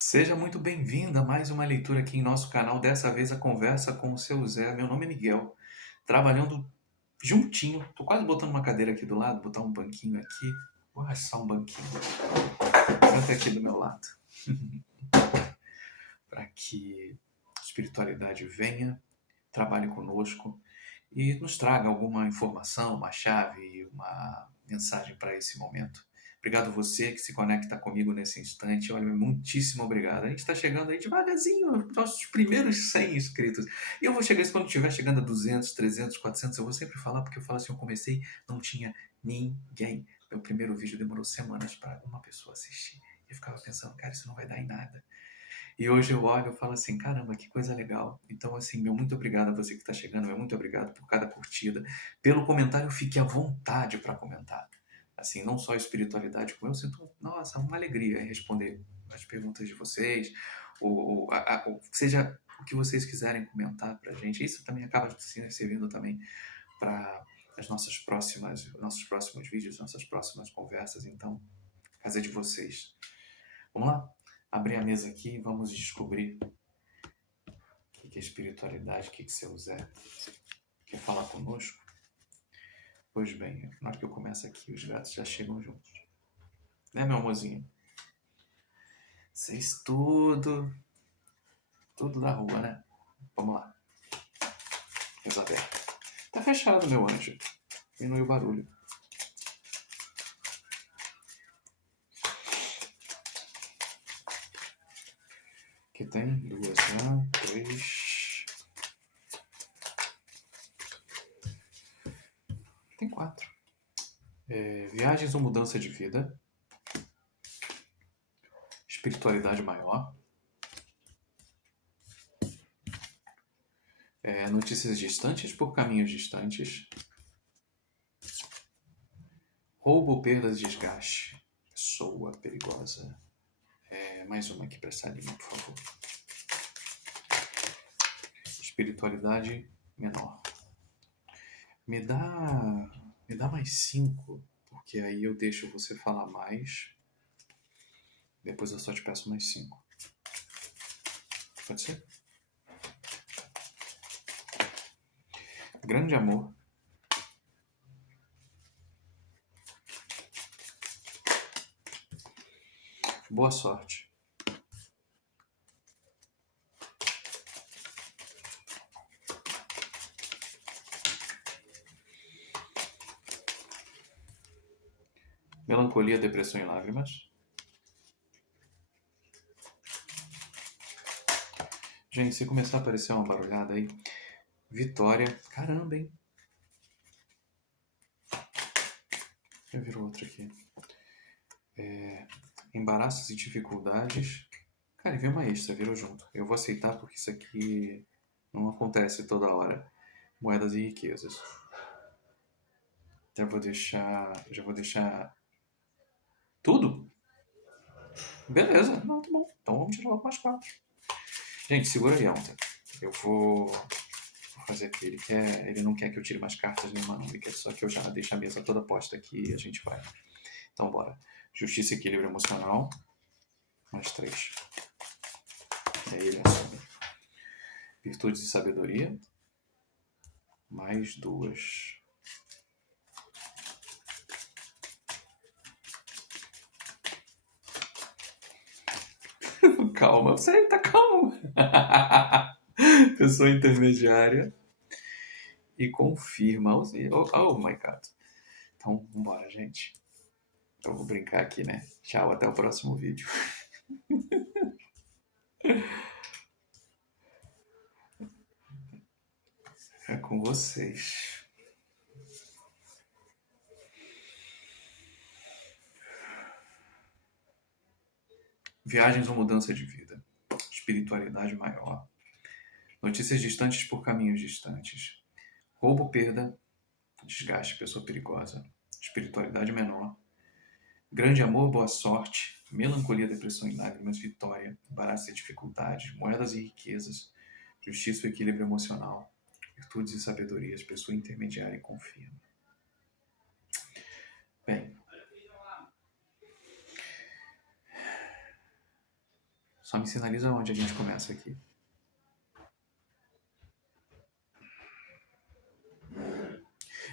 Seja muito bem-vinda a mais uma leitura aqui em nosso canal, dessa vez a conversa com o seu Zé. Meu nome é Miguel, trabalhando juntinho. Tô quase botando uma cadeira aqui do lado, botar um banquinho aqui. Vou arrastar um banquinho. Senta aqui do meu lado. Para que a espiritualidade venha, trabalhe conosco e nos traga alguma informação, uma chave, uma mensagem para esse momento. Obrigado você que se conecta comigo nesse instante. Olha, muitíssimo obrigado. A gente está chegando aí devagarzinho, nossos primeiros 100 inscritos. E eu vou chegar isso quando estiver chegando a 200, 300, 400. Eu vou sempre falar, porque eu falo assim, eu comecei, não tinha ninguém. Meu primeiro vídeo demorou semanas para uma pessoa assistir. E eu ficava pensando, cara, isso não vai dar em nada. E hoje eu olho e falo assim, caramba, que coisa legal. Então, assim, meu muito obrigado a você que está chegando, meu muito obrigado por cada curtida. Pelo comentário, fique à vontade para comentar. Assim, não só a espiritualidade, como eu sinto, nossa, uma alegria em responder as perguntas de vocês, ou seja o que vocês quiserem comentar para a gente. Isso também acaba servindo também para nossos próximos vídeos, nossas próximas conversas. Então, a casa é de vocês. Vamos lá? Abrir a mesa aqui e vamos descobrir o que é espiritualidade, o que é seu Zé quer falar conosco. Pois bem, na hora que eu começo aqui, os gatos já chegam juntos. Né, meu amorzinho? Vocês tudo da rua, né? Vamos lá. Isabel. Tá fechado, meu anjo. Diminui o barulho. Aqui tem duas, né? Três. Tem quatro. Viagens ou mudança de vida. Espiritualidade maior. Notícias distantes por caminhos distantes. Roubo ou perda de desgaste. Pessoa perigosa. Mais uma aqui para essa linha, por favor. Espiritualidade menor. Me dá mais 5, porque aí eu deixo você falar mais. Depois eu só te peço mais 5. Pode ser? Grande amor. Boa sorte. Melancolia, depressão e lágrimas. Gente, se começar a aparecer uma barulhada aí. Vitória. Caramba, hein? Já virou outra aqui. Embaraços e dificuldades. Cara, e veio uma extra, virou junto. Eu vou aceitar porque isso aqui não acontece toda hora. Moedas e riquezas. Já vou deixar tudo? Beleza, não, tá bom. Então vamos tirar logo mais 4. Gente, segura aí, Alta. Eu vou fazer aqui. Ele não quer que eu tire mais cartas nenhuma, não. Ele quer só que eu já deixe a mesa toda posta aqui e a gente vai. Então bora. Justiça e equilíbrio emocional. Mais 3. E aí ele assume. Virtudes e sabedoria. Mais 2. Calma, você tá calmo. Pessoa intermediária. E confirma. Oh my God. Então, vambora, gente. Eu vou brincar aqui, né? Tchau, até o próximo vídeo. É com vocês. Viagens ou mudança de vida. Espiritualidade maior. Notícias distantes por caminhos distantes. Roubo, perda, desgaste, pessoa perigosa. Espiritualidade menor. Grande amor, boa sorte. Melancolia, depressão e lágrimas, vitória. Embaraço e dificuldades. Moedas e riquezas. Justiça e equilíbrio emocional. Virtudes e sabedorias. Pessoa intermediária e confirma. Bem. Só me sinaliza onde a gente começa aqui.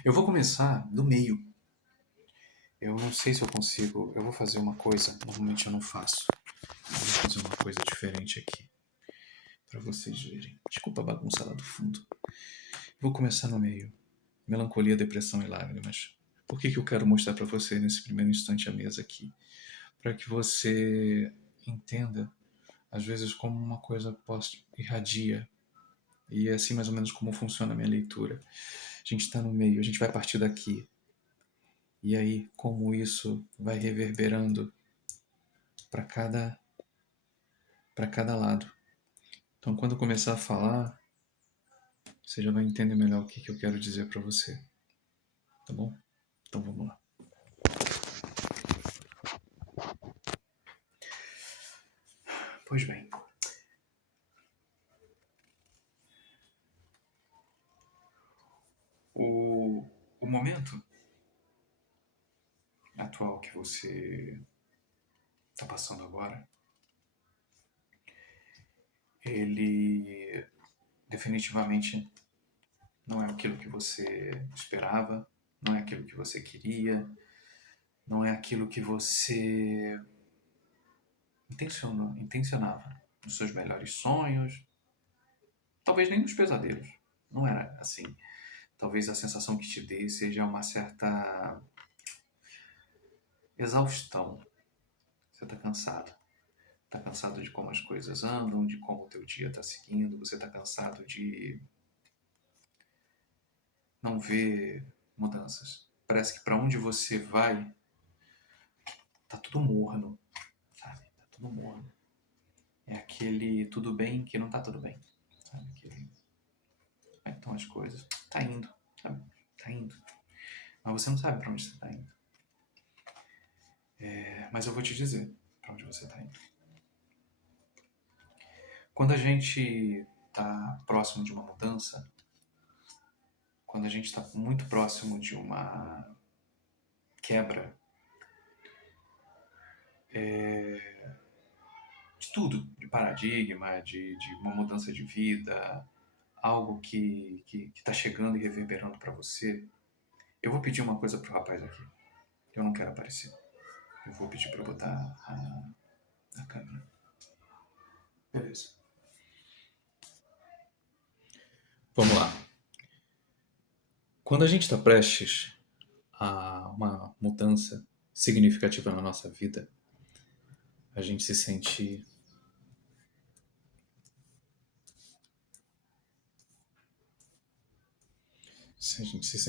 Eu vou começar do meio. Eu não sei se eu consigo. Eu vou fazer uma coisa. Normalmente eu não faço. Eu vou fazer uma coisa diferente aqui. Para vocês verem. Desculpa a bagunça lá do fundo. Vou começar no meio. Melancolia, depressão e lágrimas. Por que eu quero mostrar para você nesse primeiro instante a mesa aqui? Para que você entenda, às vezes, como uma coisa irradia. E é assim mais ou menos como funciona a minha leitura. A gente está no meio, a gente vai partir daqui. E aí, como isso vai reverberando para cada lado. Então, quando eu começar a falar, você já vai entender melhor o que eu quero dizer para você. Tá bom? Então, vamos lá. Pois bem. O momento atual que você está passando agora, ele definitivamente não é aquilo que você esperava, não é aquilo que você queria, não é aquilo que você intencionava nos seus melhores sonhos, talvez nem nos pesadelos. Não era assim. Talvez a sensação que te dê seja uma certa exaustão. Você está cansado. Está cansado de como as coisas andam, de como o teu dia está seguindo. Você está cansado de não ver mudanças. Parece que para onde você vai, tá tudo morno, sabe? Tá tudo morno. É aquele tudo bem que não tá tudo bem, sabe? Aquele... Então as coisas, tá indo, sabe? Tá indo. Mas você não sabe para onde você tá indo. Mas eu vou te dizer para onde você tá indo. Quando a gente tá próximo de uma mudança, quando a gente está muito próximo de uma quebra de tudo, de paradigma, de uma mudança de vida, algo que está chegando e reverberando para você, eu vou pedir uma coisa pro rapaz aqui. Eu não quero aparecer. Eu vou pedir para botar a câmera. Beleza. Vamos lá. Quando a gente está prestes a uma mudança significativa na nossa vida, a gente se sente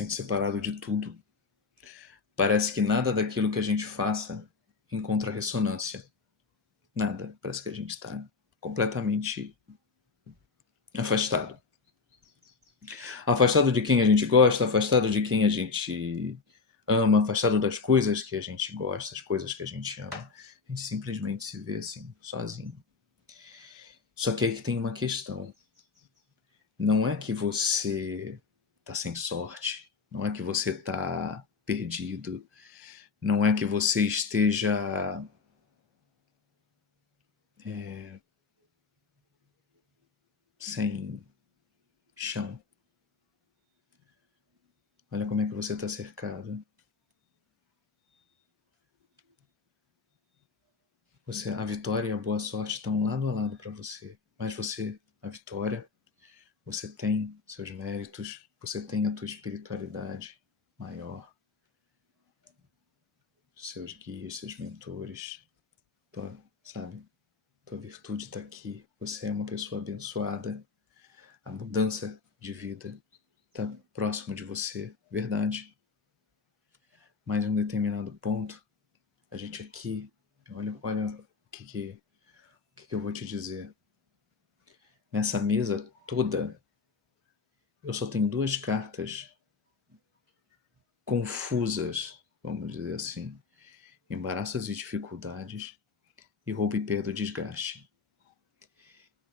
separado de tudo. Parece que nada daquilo que a gente faça encontra ressonância. Nada. Parece que a gente está completamente afastado. Afastado de quem a gente gosta, afastado de quem a gente ama, afastado das coisas que a gente gosta, as coisas que a gente ama. A gente simplesmente se vê assim, sozinho. Só que aí que tem uma questão. Não é que você está sem sorte, não é que você está perdido, não é que você esteja sem chão. Olha como é que você está cercado. A vitória e a boa sorte estão lado a lado para você. Mas você, a vitória, você tem seus méritos, você tem a tua espiritualidade maior, seus guias, seus mentores, tua virtude está aqui. Você é uma pessoa abençoada. A mudança de vida está próximo de você, verdade. Mas em um determinado ponto, a gente aqui, olha o que eu vou te dizer. Nessa mesa toda, eu só tenho duas cartas confusas, vamos dizer assim. Embaraços e dificuldades e roubo e perda, desgaste.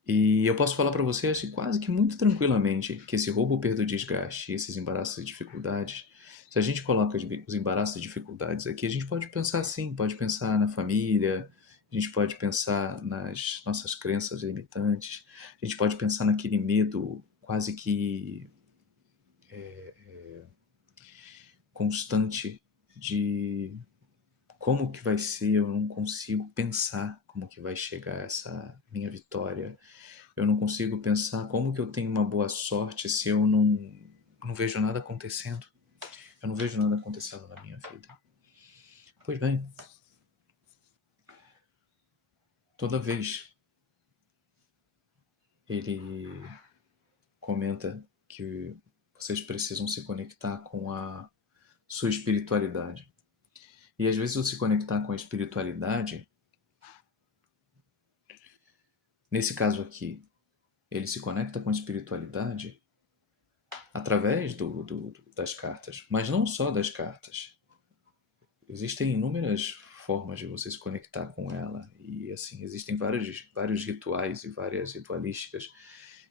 E eu posso falar para você, assim, quase que muito tranquilamente, que esse roubo, perda, desgaste e esses embaraços e dificuldades, se a gente coloca os embaraços e dificuldades aqui, a gente pode pensar assim, pode pensar na família, a a gente pode pensar nas nossas crenças limitantes, a gente pode pensar naquele medo quase que constante de como que vai ser, eu não consigo pensar como que vai chegar essa minha vitória, eu não consigo pensar como que eu tenho uma boa sorte se eu não vejo nada acontecendo, eu não vejo nada acontecendo na minha vida. Pois bem, toda vez ele comenta que vocês precisam se conectar com a sua espiritualidade. E às vezes, o se conectar com a espiritualidade, nesse caso aqui, ele se conecta com a espiritualidade através das cartas, mas não só das cartas. Existem inúmeras formas de você se conectar com ela. E assim, existem vários rituais e várias ritualísticas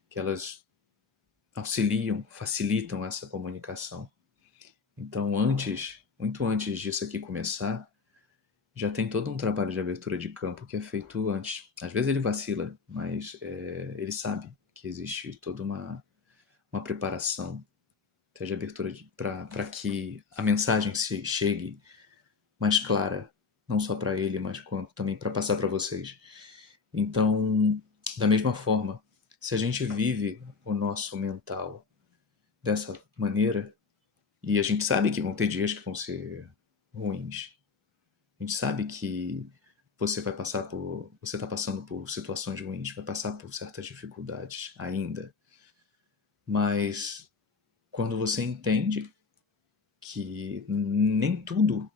que elas auxiliam, facilitam essa comunicação. Então, muito antes disso aqui começar, já tem todo um trabalho de abertura de campo que é feito antes. Às vezes ele vacila, mas ele sabe que existe toda uma preparação até de abertura para que a mensagem chegue mais clara, não só para ele, mas quanto também para passar para vocês. Então, da mesma forma, se a gente vive o nosso mental dessa maneira, e a gente sabe que vão ter dias que vão ser ruins, a gente sabe que você está passando por situações ruins, vai passar por certas dificuldades ainda, mas quando você entende que nem tudo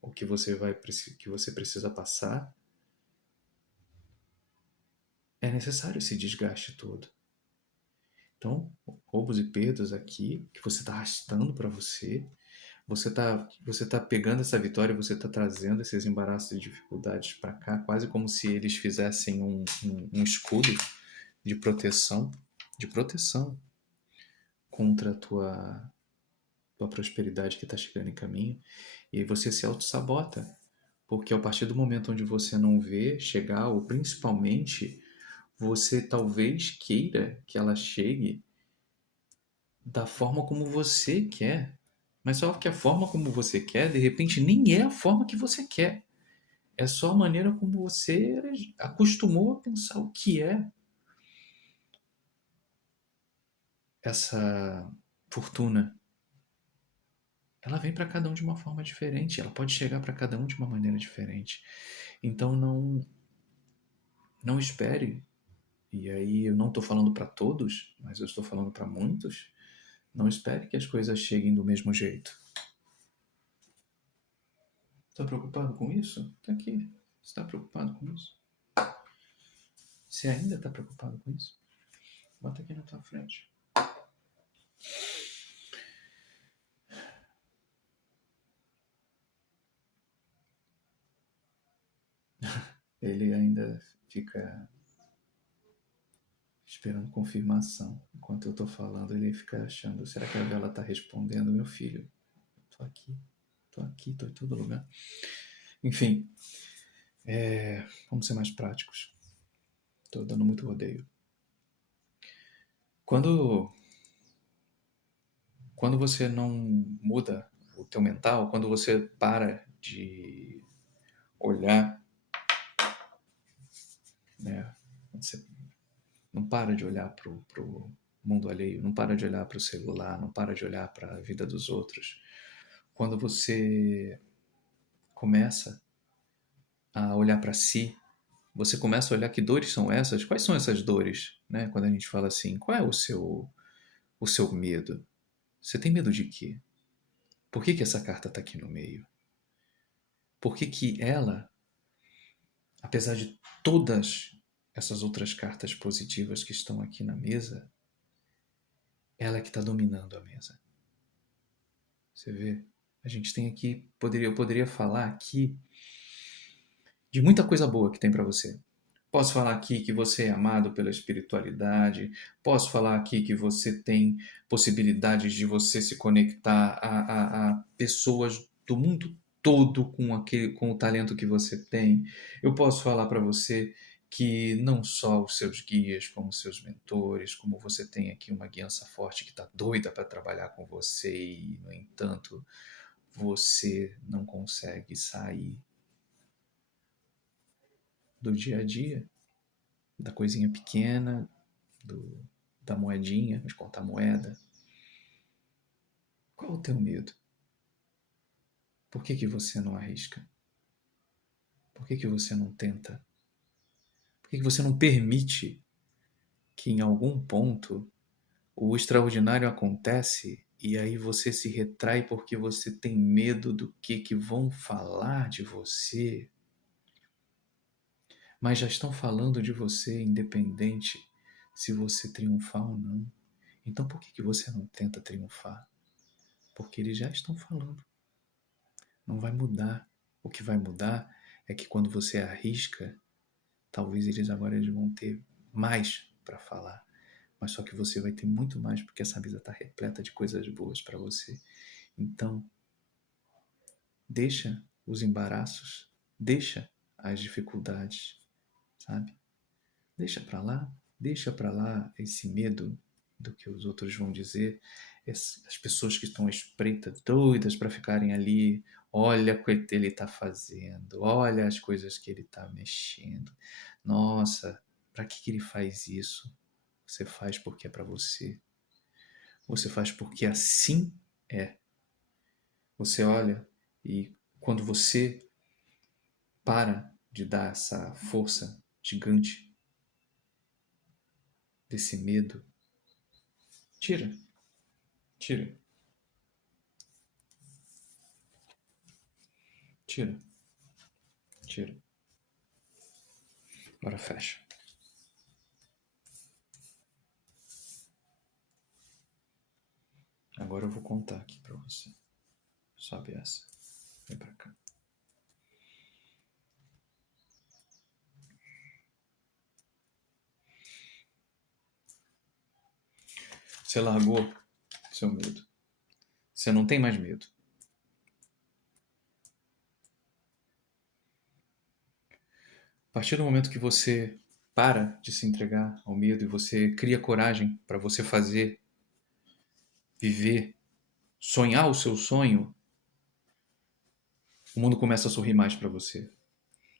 o que que você precisa passar é necessário esse desgaste todo. Então, roubos e perdas aqui que você está arrastando para você tá pegando essa vitória, você está trazendo esses embaraços e dificuldades para cá, quase como se eles fizessem um escudo de proteção contra a tua prosperidade que está chegando em caminho. E aí você se auto-sabota, porque a partir do momento onde você não vê chegar, ou principalmente você talvez queira que ela chegue da forma como você quer. Mas só que a forma como você quer, de repente, nem é a forma que você quer. É só a maneira como você acostumou a pensar o que é essa fortuna. Ela vem para cada um de uma forma diferente, ela pode chegar para cada um de uma maneira diferente. Então não espere. E aí eu não estou falando para todos, mas eu estou falando para muitos. Não espere que as coisas cheguem do mesmo jeito. Está preocupado com isso? Está aqui. Está preocupado com isso? Você ainda está preocupado com isso? Bota aqui na tua frente. Ele ainda fica esperando confirmação. Enquanto eu estou falando, ele fica achando, será que a vela está respondendo? Meu filho, estou aqui, estou em todo lugar. Enfim, vamos ser mais práticos. Estou dando muito rodeio. Quando você não muda o teu mental, quando você para de olhar, né? Você não para de olhar para o mundo alheio, não para de olhar para o celular, não para de olhar para a vida dos outros. Quando você começa a olhar para si, você começa a olhar que dores são essas, quais são essas dores, né? Quando a gente fala assim, qual é o seu medo? Você tem medo de quê? Por que essa carta está aqui no meio? Por que ela, apesar de todas essas outras cartas positivas que estão aqui na mesa, ela é que está dominando a mesa? Você vê? A gente tem aqui, eu poderia falar aqui de muita coisa boa que tem para você. Posso falar aqui que você é amado pela espiritualidade. Posso falar aqui que você tem possibilidades de você se conectar a pessoas do mundo todo com o talento que você tem. Eu posso falar para você que não só os seus guias, como os seus mentores, como você tem aqui uma guiança forte que está doida para trabalhar com você e, no entanto, você não consegue sair do dia a dia, da coisinha pequena, da moedinha, de contar moeda. Qual o teu medo? Por que você não arrisca? Por que você não tenta? Por que você não permite que em algum ponto o extraordinário acontece e aí você se retrai porque você tem medo do que vão falar de você? Mas já estão falando de você independente se você triunfar ou não. Então por que você não tenta triunfar? Porque eles já estão falando. Não vai mudar. O que vai mudar é que quando você arrisca, talvez eles vão ter mais para falar. Mas só que você vai ter muito mais porque essa vida está repleta de coisas boas para você. Então, deixa os embaraços, deixa as dificuldades, sabe? Deixa para lá esse medo do que os outros vão dizer, as pessoas que estão à espreita, doidas para ficarem ali, olha o que ele está fazendo, olha as coisas que ele está mexendo. Nossa, para que ele faz isso? Você faz porque é para você. Você faz porque assim é. Você olha e quando você para de dar essa força gigante desse medo, tira, tira, tira, tira. Agora fecha. Agora eu vou contar aqui pra você. Sobe essa. Vem pra cá. Você largou seu medo. Você não tem mais medo. A partir do momento que você para de se entregar ao medo e você cria coragem para você fazer, viver, sonhar o seu sonho, o mundo começa a sorrir mais para você.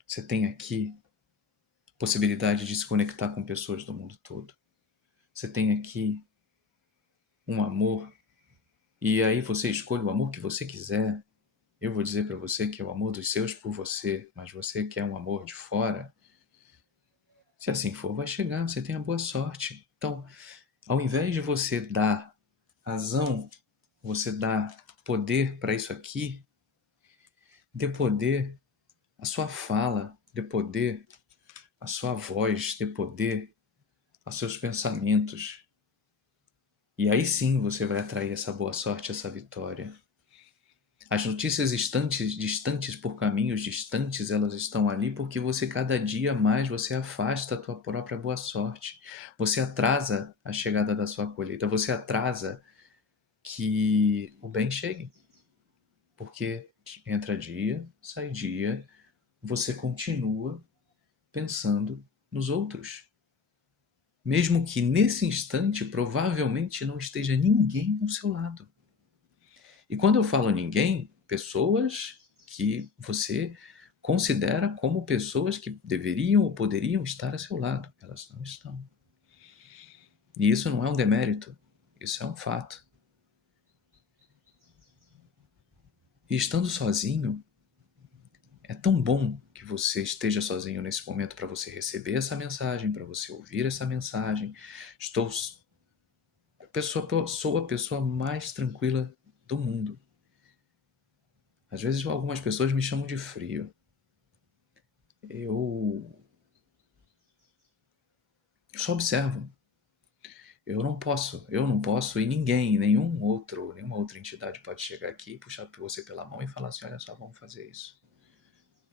Você tem aqui a possibilidade de se conectar com pessoas do mundo todo. Você tem aqui um amor e aí você escolhe o amor que você quiser. Eu vou dizer para você que é o amor dos seus por você, mas você quer um amor de fora. Se assim for, vai chegar, você tem a boa sorte. Então, ao invés de você dar razão, você dar poder para isso aqui, dê poder à sua fala, dê poder à sua voz, dê poder aos seus pensamentos. E aí sim você vai atrair essa boa sorte, essa vitória. As notícias distantes por caminhos distantes, elas estão ali porque você cada dia mais você afasta a tua própria boa sorte. Você atrasa a chegada da sua colheita, você atrasa que o bem chegue. Porque entra dia, sai dia, você continua pensando nos outros. Mesmo que nesse instante provavelmente não esteja ninguém ao seu lado. E quando eu falo ninguém, pessoas que você considera como pessoas que deveriam ou poderiam estar a seu lado. Elas não estão. E isso não é um demérito, isso é um fato. E estando sozinho, é tão bom que você esteja sozinho nesse momento para você receber essa mensagem, para você ouvir essa mensagem. Sou a pessoa mais tranquila do mundo. Às vezes algumas pessoas me chamam de frio. Eu só observo. Eu não posso e nenhuma outra entidade pode chegar aqui, puxar você pela mão e falar assim, olha só, vamos fazer isso.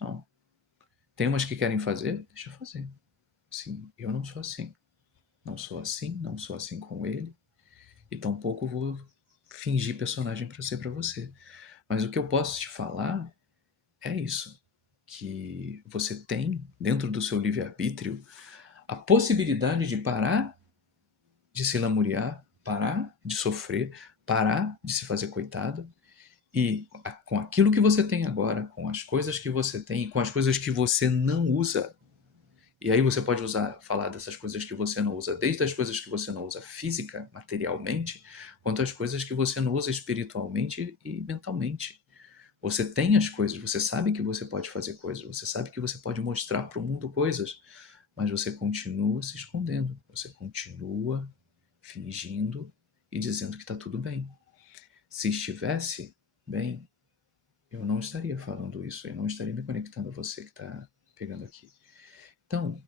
Não. Tem umas que querem fazer, deixa eu fazer. Sim, eu não sou assim. Não sou assim com ele, e tampouco vou fingir personagem para ser para você. Mas o que eu posso te falar é isso, que você tem dentro do seu livre-arbítrio a possibilidade de parar de se lamuriar, parar de sofrer, parar de se fazer coitado e com aquilo que você tem agora, com as coisas que você tem, com as coisas que você não usa. E aí você pode falar dessas coisas que você não usa, desde as coisas que você não usa física, materialmente, quanto as coisas que você não usa espiritualmente e mentalmente. Você tem as coisas, você sabe que você pode fazer coisas, você sabe que você pode mostrar para o mundo coisas, mas você continua se escondendo, você continua fingindo e dizendo que está tudo bem. Se estivesse bem, eu não estaria falando isso, eu não estaria me conectando a você que está pegando aqui. Então,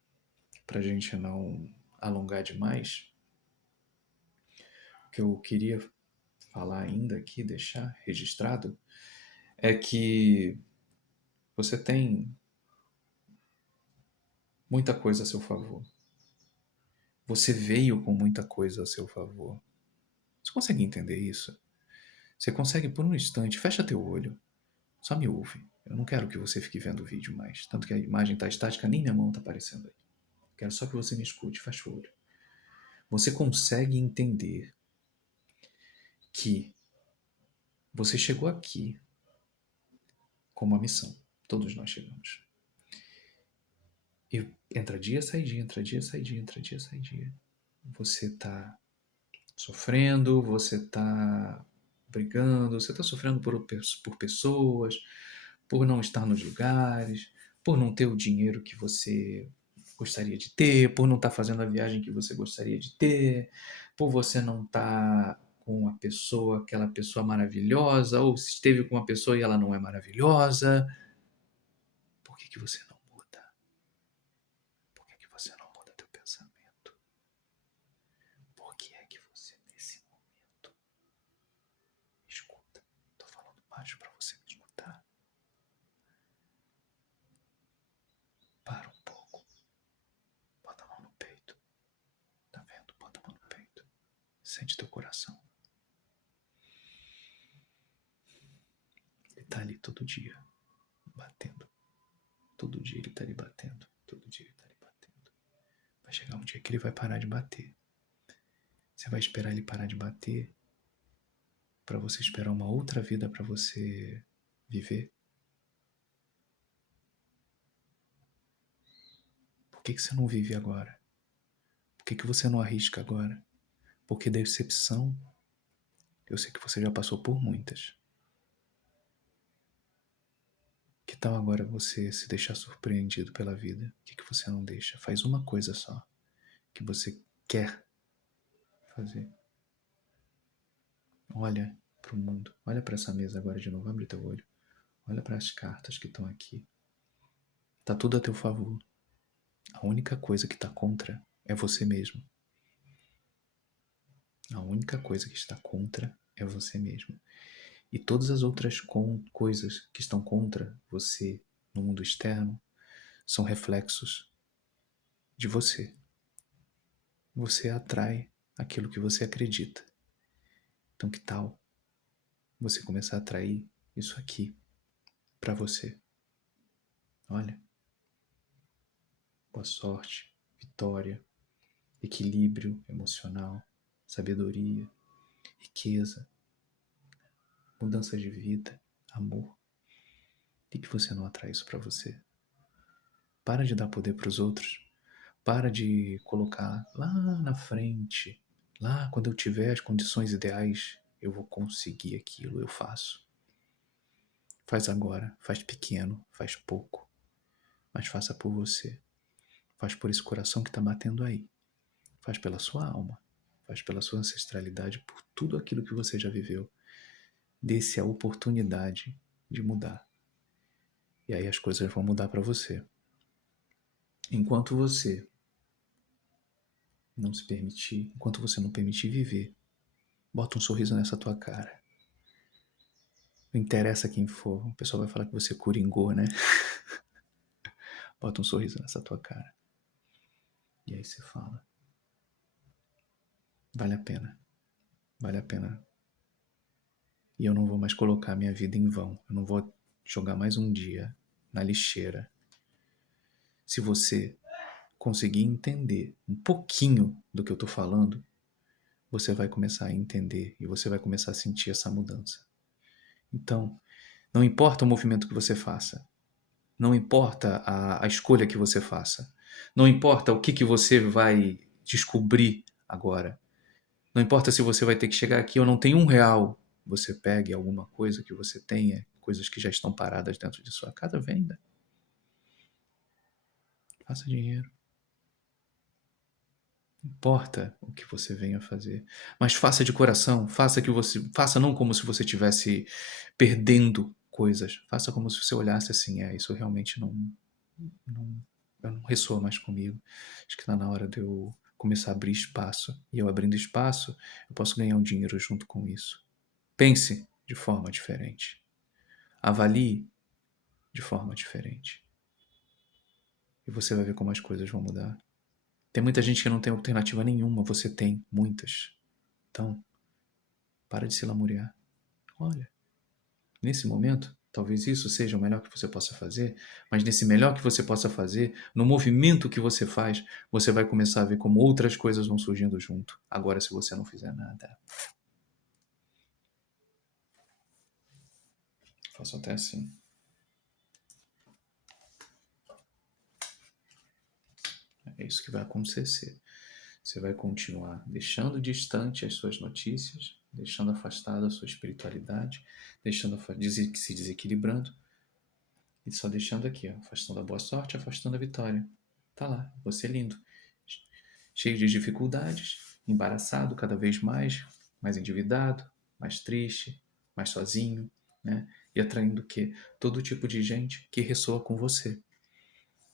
para a gente não alongar demais, o que eu queria falar ainda aqui, deixar registrado, é que você tem muita coisa a seu favor. Você veio com muita coisa a seu favor. Você consegue entender isso? Você consegue, por um instante, fecha teu olho, só me ouve. Eu não quero que você fique vendo o vídeo mais. Tanto que a imagem está estática, nem minha mão está aparecendo aí. Quero só que você me escute, fecha o olho. Você consegue entender que você chegou aqui com uma missão. Todos nós chegamos. E entra dia, sai dia, entra dia, sai dia, entra dia, sai dia. Você está sofrendo, você está brigando, você está sofrendo por pessoas, por não estar nos lugares, por não ter o dinheiro que você gostaria de ter, por não estar fazendo a viagem que você gostaria de ter, por você não estar com a pessoa, aquela pessoa maravilhosa, ou se esteve com uma pessoa e ela não é maravilhosa. Por que você não muda? Por que você não muda teu pensamento? Por que é que você, nesse momento, me escuta? Estou falando baixo para você me escutar. Para um pouco. Bota a mão no peito. Tá vendo? Bota a mão no peito. Sente teu coração. Ele tá ali todo dia, batendo. Todo dia ele tá ali batendo. Todo dia ele tá ali batendo. Vai chegar um dia que ele vai parar de bater. Você vai esperar ele parar de bater para você esperar uma outra vida para você viver? Por que você não vive agora? Por que você não arrisca agora? Porque decepção, eu sei que você já passou por muitas. Que tal agora você se deixar surpreendido pela vida? O que você não deixa? Faz uma coisa só que você quer fazer. Olha para o mundo. Olha para essa mesa agora de novo. Abre teu olho. Olha para as cartas que estão aqui. Tá tudo a teu favor. A única coisa que está contra é você mesmo. A única coisa que está contra é você mesmo. E todas as outras coisas que estão contra você no mundo externo são reflexos de você. Você atrai aquilo que você acredita. Então que tal você começar a atrair isso aqui para você? Olha, boa sorte, vitória, equilíbrio emocional, sabedoria, riqueza, mudança de vida, amor. Por que você não atrai isso para você? Para de dar poder para os outros. Para de colocar lá na frente, lá quando eu tiver as condições ideais, eu vou conseguir aquilo, eu faço. Faz agora, faz pequeno, faz pouco, mas faça por você. Faz por esse coração que está batendo aí. Faz pela sua alma, faz pela sua ancestralidade, por tudo aquilo que você já viveu. Dê-se a oportunidade de mudar. E aí as coisas vão mudar para você. Enquanto você não se permitir, enquanto você não permitir viver, bota um sorriso nessa tua cara. Não interessa quem for, o pessoal vai falar que você coringou, né? Bota um sorriso nessa tua cara. E aí você fala: vale a pena. Vale a pena. E eu não vou mais colocar minha vida em vão. Eu não vou jogar mais um dia na lixeira. Se você conseguir entender um pouquinho do que eu estou falando, você vai começar a entender e você vai começar a sentir essa mudança. Então, não importa o movimento que você faça, não importa a escolha que você faça, não importa o que você vai descobrir agora, não importa se você vai ter que chegar aqui ou não tem R$1, você pegue alguma coisa que você tenha, coisas que já estão paradas dentro de sua casa, venda. Faça dinheiro. Não importa o que você venha fazer, mas faça de coração, faça não como se você estivesse perdendo coisas, faça como se você olhasse assim, isso realmente não ressoa mais comigo. Acho que está na hora de eu começar a abrir espaço. E eu abrindo espaço, eu posso ganhar um dinheiro junto com isso. Pense de forma diferente. Avalie de forma diferente. E você vai ver como as coisas vão mudar. Tem muita gente que não tem alternativa nenhuma, você tem muitas. Então, para de se lamuriar. Olha, nesse momento, talvez isso seja o melhor que você possa fazer, mas nesse melhor que você possa fazer, no movimento que você faz, você vai começar a ver como outras coisas vão surgindo junto. Agora, se você não fizer nada. Faço até assim. É isso que vai acontecer. Você vai continuar deixando distante as suas notícias, deixando afastada a sua espiritualidade, deixando se desequilibrando e só deixando aqui, ó, afastando a boa sorte, afastando a vitória. Tá lá, você lindo. Cheio de dificuldades, embaraçado cada vez mais endividado, mais triste, mais sozinho, né? E atraindo o quê? Todo tipo de gente que ressoa com você.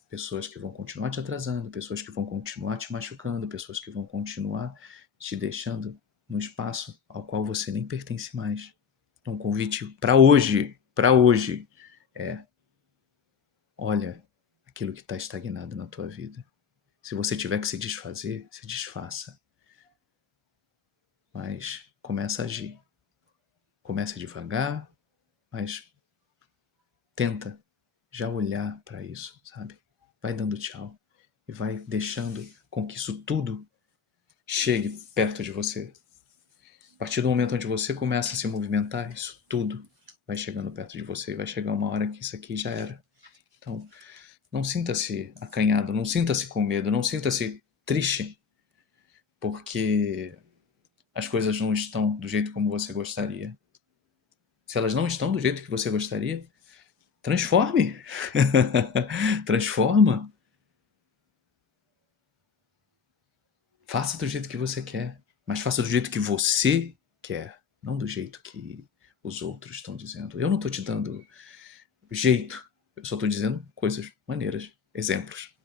Pessoas que vão continuar te atrasando, pessoas que vão continuar te machucando, pessoas que vão continuar te deixando no espaço ao qual você nem pertence mais. Então, um convite para hoje é: olha aquilo que está estagnado na tua vida. Se você tiver que se desfazer, se desfaça. Mas começa a agir. Começa devagar, mas tenta já olhar para isso, sabe? Vai dando tchau e vai deixando com que isso tudo chegue perto de você. A partir do momento onde você começa a se movimentar, isso tudo vai chegando perto de você e vai chegar uma hora que isso aqui já era. Então, não sinta-se acanhado, não sinta-se com medo, não sinta-se triste, porque as coisas não estão do jeito como você gostaria. Se elas não estão do jeito que você gostaria, transforme. Transforma. Faça do jeito que você quer, mas faça do jeito que você quer, não do jeito que os outros estão dizendo. Eu não estou te dando jeito, eu só estou dizendo coisas maneiras, exemplos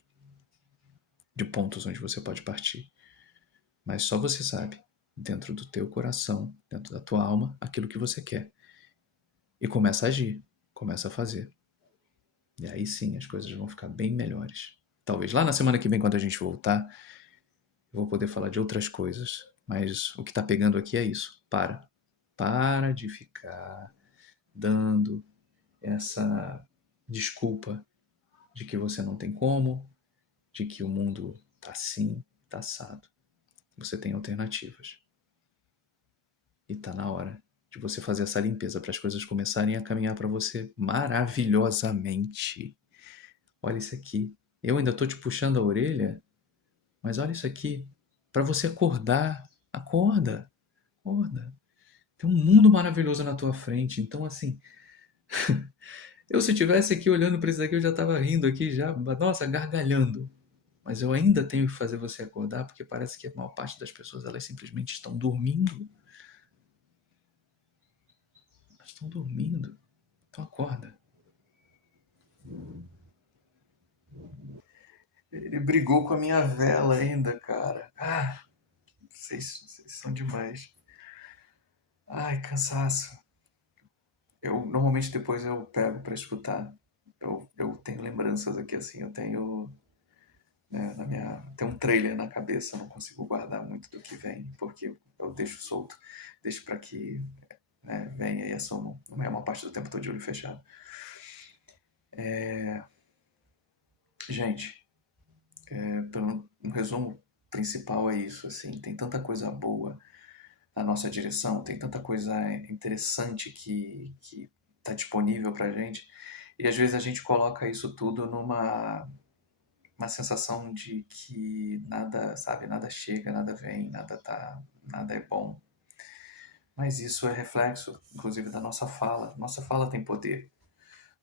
de pontos onde você pode partir. Mas só você sabe, dentro do teu coração, dentro da tua alma, aquilo que você quer. E começa a agir, começa a fazer. E aí sim as coisas vão ficar bem melhores. Talvez lá na semana que vem, quando a gente voltar, eu vou poder falar de outras coisas. Mas o que está pegando aqui é isso. Para de ficar dando essa desculpa de que você não tem como, de que o mundo está assim, está assado. Você tem alternativas. E está na hora de você fazer essa limpeza para as coisas começarem a caminhar para você maravilhosamente. Olha isso aqui. Eu ainda estou te puxando a orelha, mas olha isso aqui. Para você acordar. Acorda. Acorda. Tem um mundo maravilhoso na tua frente. Então, assim, eu se estivesse aqui olhando para isso aqui, eu já estava rindo aqui, já, nossa, gargalhando. Mas eu ainda tenho que fazer você acordar, porque parece que a maior parte das pessoas, elas simplesmente estão dormindo. Elas estão dormindo. Então acorda. Ele brigou com a minha vela ainda, cara. Vocês são demais. Ai, cansaço. Eu normalmente depois eu pego para escutar. Eu tenho lembranças aqui assim, eu tenho, né, tem um trailer na cabeça, eu não consigo guardar muito do que vem, porque eu deixo solto, deixo para que, né, venha e assuma. Não é uma parte do tempo todo de olho fechado. Gente, um resumo principal é isso, assim, tem tanta coisa boa na nossa direção, tem tanta coisa interessante que está disponível para a gente, e às vezes a gente coloca isso tudo numa uma sensação de que nada, sabe, nada chega, nada vem, nada é bom. Mas isso é reflexo, inclusive, da nossa fala. Nossa fala tem poder.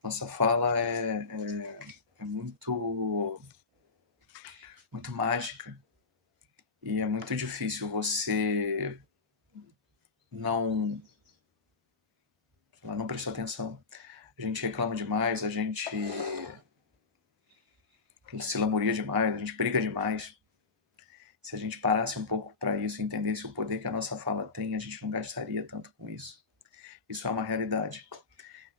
Nossa fala é muito, muito mágica e é muito difícil você não, sei lá, não prestar atenção. A gente reclama demais, a gente se lamoria demais, a gente briga demais. Se a gente parasse um pouco para isso e entendesse o poder que a nossa fala tem, a gente não gastaria tanto com isso. Isso é uma realidade.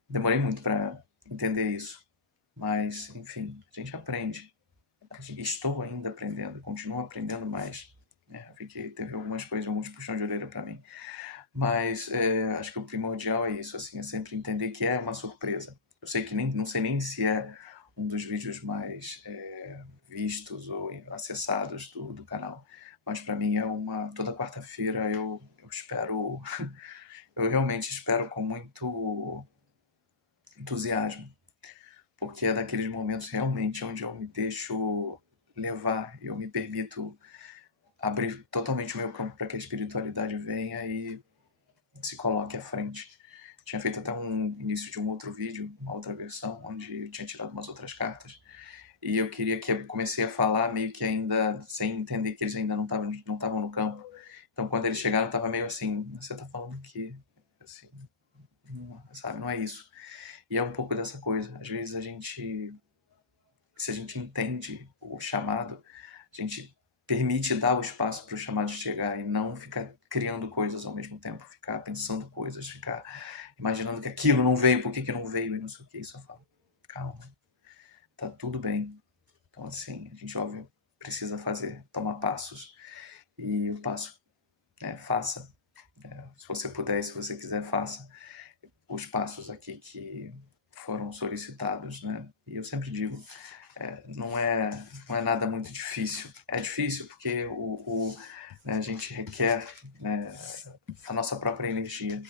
Demorei muito para entender isso, mas, enfim, a gente aprende. Estou ainda aprendendo, continuo aprendendo mais. Teve algumas coisas, alguns puxões de orelha para mim. Mas acho que o primordial é isso, assim, é sempre entender que é uma surpresa. Eu sei que não sei nem se é um dos vídeos mais vistos ou acessados do canal, mas para mim é uma. Toda quarta-feira eu espero, eu realmente espero com muito entusiasmo, porque é daqueles momentos realmente onde eu me deixo levar, eu me permito abrir totalmente o meu campo para que a espiritualidade venha e se coloque à frente. Tinha feito até um início de um outro vídeo, uma outra versão, onde eu tinha tirado umas outras cartas. E eu queria que eu comecei a falar meio que ainda sem entender que eles ainda não estavam no campo. Então quando eles chegaram, eu tava meio assim, você tá falando o quê? Assim, não, sabe, não é isso. E é um pouco dessa coisa. Às vezes se a gente entende o chamado, a gente permite dar o espaço para o chamado chegar e não ficar criando coisas ao mesmo tempo, ficar pensando coisas, ficar imaginando que aquilo não veio, por que que não veio e não sei o que. Só fala, calma, tá tudo bem. Então, assim, a gente, óbvio, precisa tomar passos. E o passo, faça. Se você puder e se você quiser, faça os passos aqui que foram solicitados, né? E eu sempre digo, não é nada muito difícil. É difícil porque né, a gente requer, né, a nossa própria energia.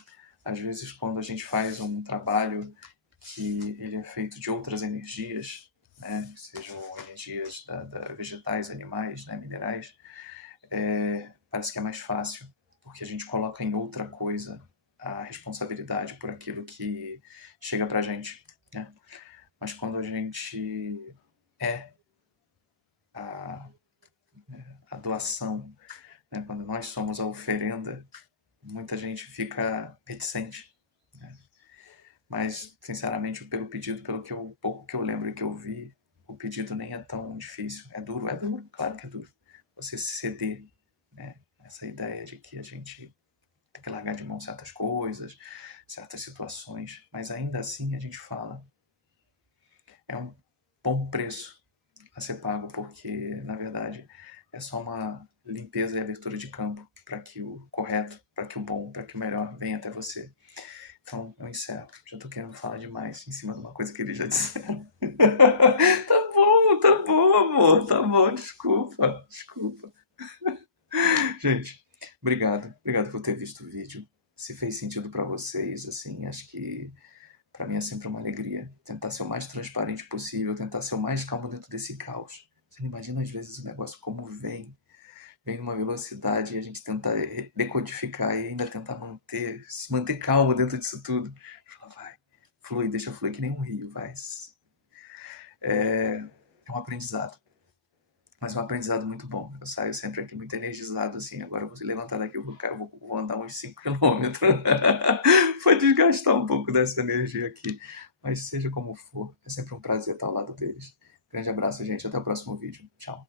Às vezes, quando a gente faz um trabalho que ele é feito de outras energias, né, sejam energias vegetais, animais, né, minerais, parece que é mais fácil, porque a gente coloca em outra coisa a responsabilidade por aquilo que chega pra gente, né? Mas quando a gente é a, a doação, né? Quando nós somos a oferenda, muita gente fica reticente, né? Mas, sinceramente, pelo pedido, pouco que eu lembro e que eu vi, o pedido nem é tão difícil. É duro, claro que é duro. Você ceder, né? Essa ideia de que a gente tem que largar de mão certas coisas, certas situações, mas ainda assim a gente fala. É um bom preço a ser pago, porque, na verdade, é só uma limpeza e abertura de campo para que o correto, para que o bom, para que o melhor venha até você. Então, eu encerro. Já estou querendo falar demais em cima de uma coisa que eles já disseram. Tá bom, amor. Tá bom, desculpa. Desculpa. Gente, obrigado. Obrigado por ter visto o vídeo. Se fez sentido para vocês, assim, acho que para mim é sempre uma alegria. Tentar ser o mais transparente possível, tentar ser o mais calmo dentro desse caos. Você não imagina às vezes o negócio como vem numa velocidade e a gente tenta decodificar e ainda tentar se manter calmo dentro disso tudo. Fala, vai, flui, deixa fluir que nem um rio, vai. É um aprendizado, mas é um aprendizado muito bom. Eu saio sempre aqui muito energizado, assim, agora eu vou levantar daqui, eu vou andar uns 5 quilômetros. Foi desgastar um pouco dessa energia aqui. Mas seja como for, é sempre um prazer estar ao lado deles. Grande abraço, gente. Até o próximo vídeo. Tchau.